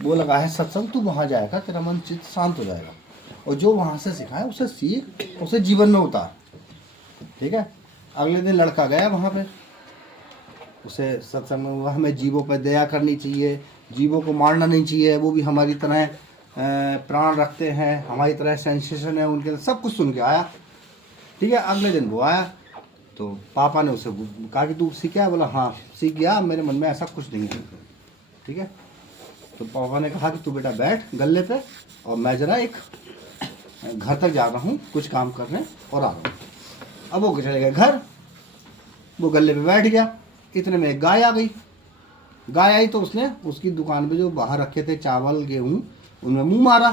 वो लगा है सत्संग, तू वहाँ जाएगा तेरा मन चित्त शांत हो जाएगा, और जो वहाँ से सिखाए उसे सीख, उसे जीवन में उतार। ठीक है। अगले दिन लड़का गया वहाँ पे, उसे सत्संग में हुआ हमें जीवों पर दया करनी चाहिए, जीवों को मारना नहीं चाहिए, वो भी हमारी तरह प्राण रखते हैं, हमारी तरह सेंसेशन है उनके, सब कुछ सुन के आया। ठीक है। अगले दिन वो आया तो पापा ने उसे कहा कि तू सीख गया? बोला हाँ सीख गया, मेरे मन में ऐसा कुछ नहीं है। ठीक है। तो पापा ने कहा कि तू बेटा बैठ गल्ले पे, और मैं ज़रा एक घर तक जा रहा हूँ कुछ काम करने और आ रहा हूँ। अब वो चले गए घर, वो गल्ले पे बैठ गया। इतने में एक गाय आ गई। गाय आई तो उसने उसकी दुकान पे जो बाहर रखे थे चावल गेहूँ, उनमें मुंह मारा।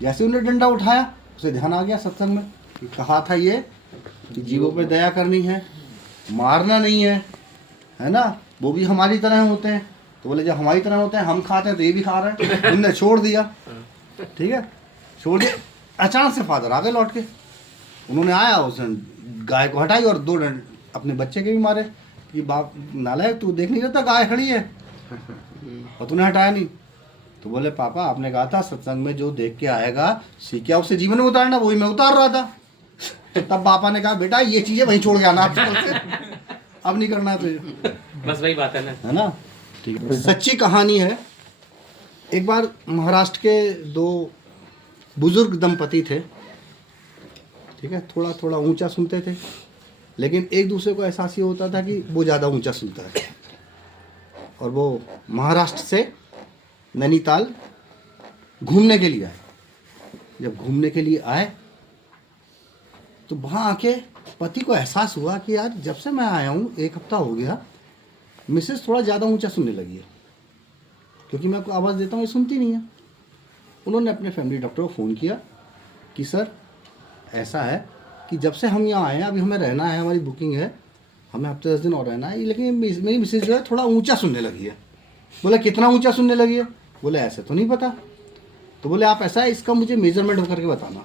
जैसे उन्हें डंडा उठाया उसे ध्यान आ गया सत्संग में कि कहा था ये कि जीवों पे दया करनी है, मारना नहीं है ना, वो भी हमारी तरह होते हैं। तो बोले जब हमारी तरह होते हैं, हम खाते हैं तो ये भी खा रहे हैं। उनने छोड़ दिया। ठीक है, छोड़ दिया। अचानक से फादर आ गए लौट के, उन्होंने आया, उसने गाय को हटाई और 2 अपने बच्चे के भी मारे कि बाप नालायक, तू देख नहीं रहता गाय खड़ी है और तूने हटाया नहीं। तो बोले पापा आपने कहा था सत्संग में जो देख के आएगा सीखा उसे जीवन में उतारना, वही मैं उतार रहा था। तो तब पापा ने कहा बेटा ये चीजें वहीं छोड़ के आना, अब नहीं करना है तुझे। बस वही बात है ना। ठीक है। सच्ची कहानी है। एक बार महाराष्ट्र के 2 बुजुर्ग दंपति थे। ठीक है। थोड़ा थोड़ा ऊंचा सुनते थे, लेकिन एक दूसरे को एहसास ये होता था कि वो ज़्यादा ऊंचा सुनता है। और वो महाराष्ट्र से नैनीताल घूमने के लिए आए। जब घूमने के लिए आए तो वहाँ आके पति को एहसास हुआ कि यार जब से मैं आया हूँ 1 हफ्ता हो गया, मिसेस थोड़ा ज़्यादा ऊंचा सुनने लगी है, क्योंकि मैं आवाज़ देता हूँ ये सुनती नहीं है। उन्होंने अपने फैमिली डॉक्टर को फ़ोन किया कि सर ऐसा है कि जब से हम यहाँ आए हैं, अभी हमें रहना है, हमारी बुकिंग है, हमें हफ्ते 10 दिन और रहना है, लेकिन मेरी मिसेज जो है थोड़ा ऊंचा सुनने लगी है। बोले कितना ऊंचा सुनने लगी है? बोले ऐसे तो नहीं पता। तो बोले आप ऐसा है, इसका मुझे मेजरमेंट करके बताना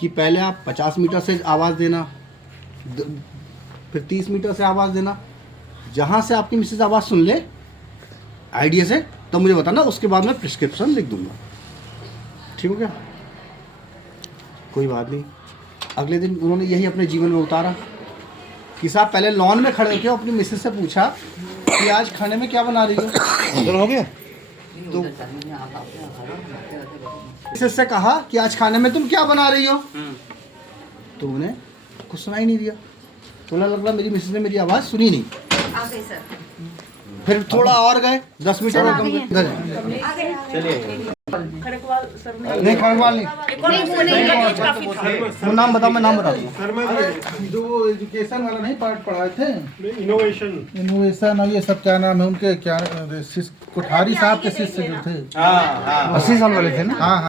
कि पहले आप 50 मीटर से आवाज़ देना, फिर 30 मीटर से आवाज़ देना, जहाँ से आपकी मिसेज आवाज़ सुन ले आइडिया से, तो मुझे बताना, उसके बाद मैं प्रिस्क्रिप्शन लिख दूंगा। ठीक हो गया? कोई बात नहीं। अगले दिन उन्होंने यही अपने जीवन में उतारा कि साहब पहले लॉन में खड़े होकर अपनी मिसेज से पूछा कि आज खाने में क्या बना रही हो? हो गया। तो मिसेज से कहा कि आज खाने में तुम क्या बना रही हो? तो उन्हें कुछ सुनाई नहीं दिया। तो लग रहा मेरी मिसेज ने मेरी आवाज़ सुनी नहीं। फिर थोड़ा और गए, 10 मीटर और कम गए। खड़कवाल सर नहीं, खड़कवाल नहीं। वो नाम बताओ, मैं नाम बता दूँ। सर मैं जो एजुकेशन वाला नहीं पार्ट पढ़ाए थे, इनोवेशन और ये सब क्या नाम है उनके, क्या कोठारी साहब के शिष्य जो थे, 80 साल वाले थे ना। हाँ।